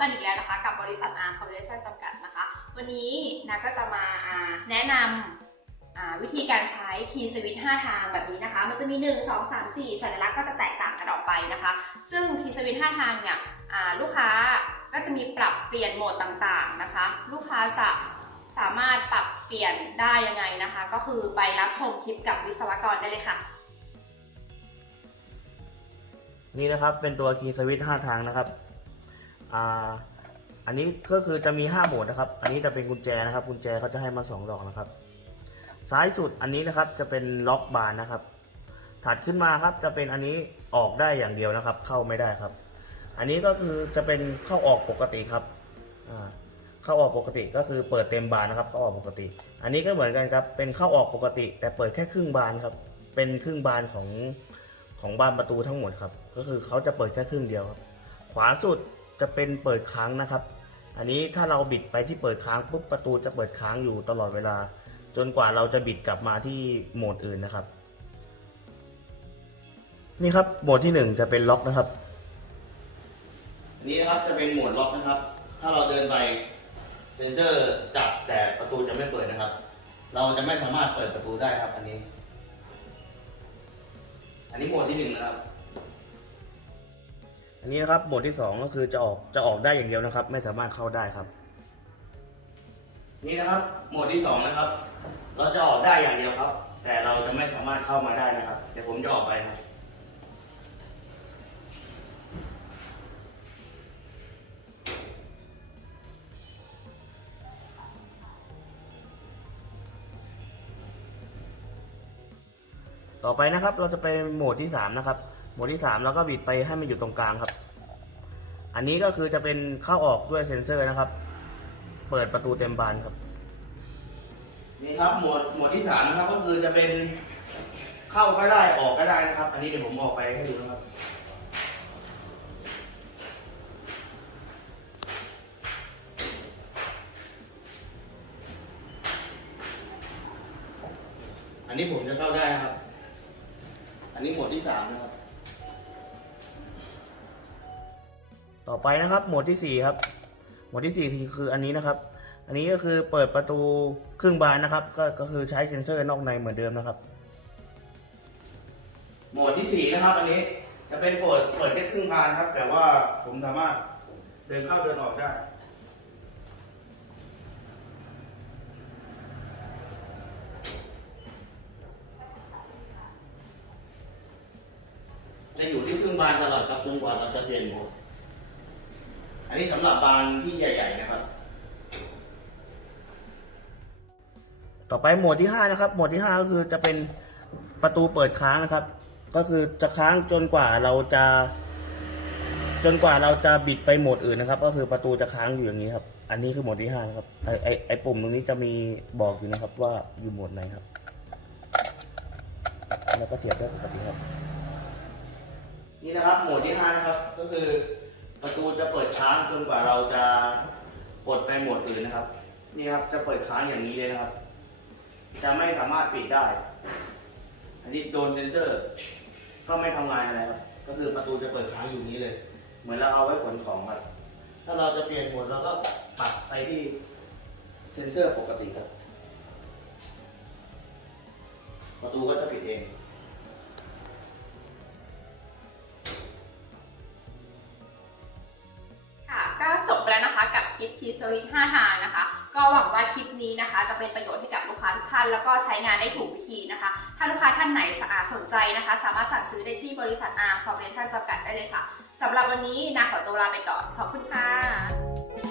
กันอีกแล้วนะคะ กับบริษัทอาร์คอร์ปอเรชั่นจำกัดนะคะ วันนี้นาก็จะมาแนะนำวิธีการใช้คีย์สวิตช์5ทางแบบนี้นะคะ มันจะมี 1 2 3 4 สัญลักษณ์ก็จะแตกต่างกันออกไปนะคะ ซึ่งคีย์สวิตช์5ทางเนี่ยลูกค้าก็จะมีปรับเปลี่ยนโหมดต่างๆนะคะ ลูกค้าจะสามารถปรับเปลี่ยนได้ยังไงนะคะ ก็คือไปรับชมคลิปกับวิศวกรได้เลยค่ะนี่นะครับเป็นตัวคีย์สวิตช์5ทางนะครับ อ่าอันนี้ก็คือจะมี 5 โหมดนะครับ อันนี้จะเป็นกุญแจนะครับ กุญแจเขาจะให้มา 2 ดอกนะครับ ซ้ายสุดอันนี้นะครับจะเป็นล็อกบานนะครับ ถัดขึ้นมาครับจะเป็นอันนี้ออกได้อย่างเดียวนะครับ เข้าไม่ได้ครับ อันนี้ก็คือจะเป็นเข้าออกปกติครับเข้าออกปกติก็คือเปิดเต็มบานนะครับ เข้าออกปกติ อันนี้ก็เหมือนกันครับ เป็นเข้าออกปกติ แต่เปิดแค่ครึ่งบานครับ เป็นครึ่งบานของของบานประตูทั้งหมดครับ ก็คือเขาจะเปิดแค่ครึ่งเดียวครับ ขวาสุด จะเป็นเปิดค้างนะครับ อันนี้ถ้าเราบิดไปที่เปิดค้างปุ๊บประตูจะเปิดค้างอยู่ตลอดเวลา จนกว่าเราจะบิดกลับมาที่โหมดอื่นนะครับ นี่ครับโหมดที่หนึ่งจะเป็นล็อกนะครับอันนี้นะครับจะเป็นโหมดล็อกนะครับ ถ้าเราเดินไปเซนเซอร์จับแต่ประตูจะไม่เปิดนะครับ เราจะไม่สามารถเปิดประตูได้ครับ อันนี้ อันนี้โหมดที่หนึ่งนะครับ อันนี้นะครับโหมดที่สองก็คือจะออกจะออกได้อย่างเดียวนะครับ ไม่สามารถเข้าได้ครับ นี่นะครับโหมดที่สองนะครับ เราจะออกได้อย่างเดียวครับ แต่เราจะไม่สามารถเข้ามาได้นะครับเดี๋ยวผมจะออกไปครับต่อไปนะครับเราจะไปโหมดที่สามนะครับ โหมดที่สามเราก็บิดไปให้มันอยู่ตรงกลางครับ อันนี้ก็คือจะเป็นเข้าออกด้วยเซ็นเซอร์นะครับ เปิดประตูเต็มบานครับ นี่ครับโหมดโหมดที่สามนะครับก็คือจะเป็นเข้าก็ได้ออกก็ได้นะครับ อันนี้เดี๋ยวผมออกไปให้ดูนะครับอันนี้ผมจะเข้าได้นะครับ อันนี้โหมดที่สามนะครับ ต่อไปนะครับโหมดที่สี่ครับโหมดที่สี่คือคืออันนี้นะครับ อันนี้ก็คือเปิดประตูครึ่งบานนะครับ ก็ก็คือใช้เซ็นเซอร์นอกในเหมือนเดิมนะครับโหมดที่สี่นะครับ อันนี้จะเป็นเปิดเปิดแค่ครึ่งบานครับ แต่ว่าผมสามารถเดินเข้าเดินออกได้จะอยู่ที่ครึ่งบานตลอดครับจนกว่าเราจะเปลี่ยนโหมด อันนี้สำหรับบานที่ใหญ่ ๆ นะครับ ต่อไปโหมดที่ 5 นะครับโหมดที่ 5 ก็คือจะเป็นประตูเปิดค้างนะครับ ก็คือจะค้างจนกว่าเราจะ จนกว่าเราจะบิดไปโหมดอื่นนะครับ ก็คือประตูจะค้างอยู่อย่างนี้ครับ อันนี้คือโหมดที่5นะครับไอไอไอปุ่มตรงนี้จะมีบอกอยู่นะครับ ว่าอยู่โหมดไหนครับ แล้วก็เสียบได้ปกติครับ นี่นะครับโหมดที่5นะครับ ก็คือ ประตูจะเปิดค้างจนกว่าเราจะปลดไปหมดอื่นนะครับ นี่ครับจะเปิดค้างอย่างนี้เลยนะครับ จะไม่สามารถปิดได้ อันนี้โดนเซนเซอร์ก็ไม่ทำลายอะไรครับ ก็คือประตูจะเปิดค้างอยู่นี้เลย เหมือนเราเอาไว้ขนของครับ ถ้าเราจะเปลี่ยนหมดเราก็ปัดไปที่เซนเซอร์ปกติครับ ประตูก็จะปิดเอง คลิปทีสวิต5ทางนะคะ ก็หวังว่าคลิปนี้นะคะ จะเป็นประโยชน์ให้กับลูกค้าทุกท่าน แล้วก็ใช้งานได้ถูกวิธีนะคะ ถ้าลูกค้าท่านไหนสะอาดสนใจนะคะ สามารถสั่งซื้อได้ที่บริษัทอาร์มคอร์ปอเรชั่นจำกัดได้เลยค่ะสำหรับวันนี้นาขอตัวลาไปก่อน ขอบคุณค่ะ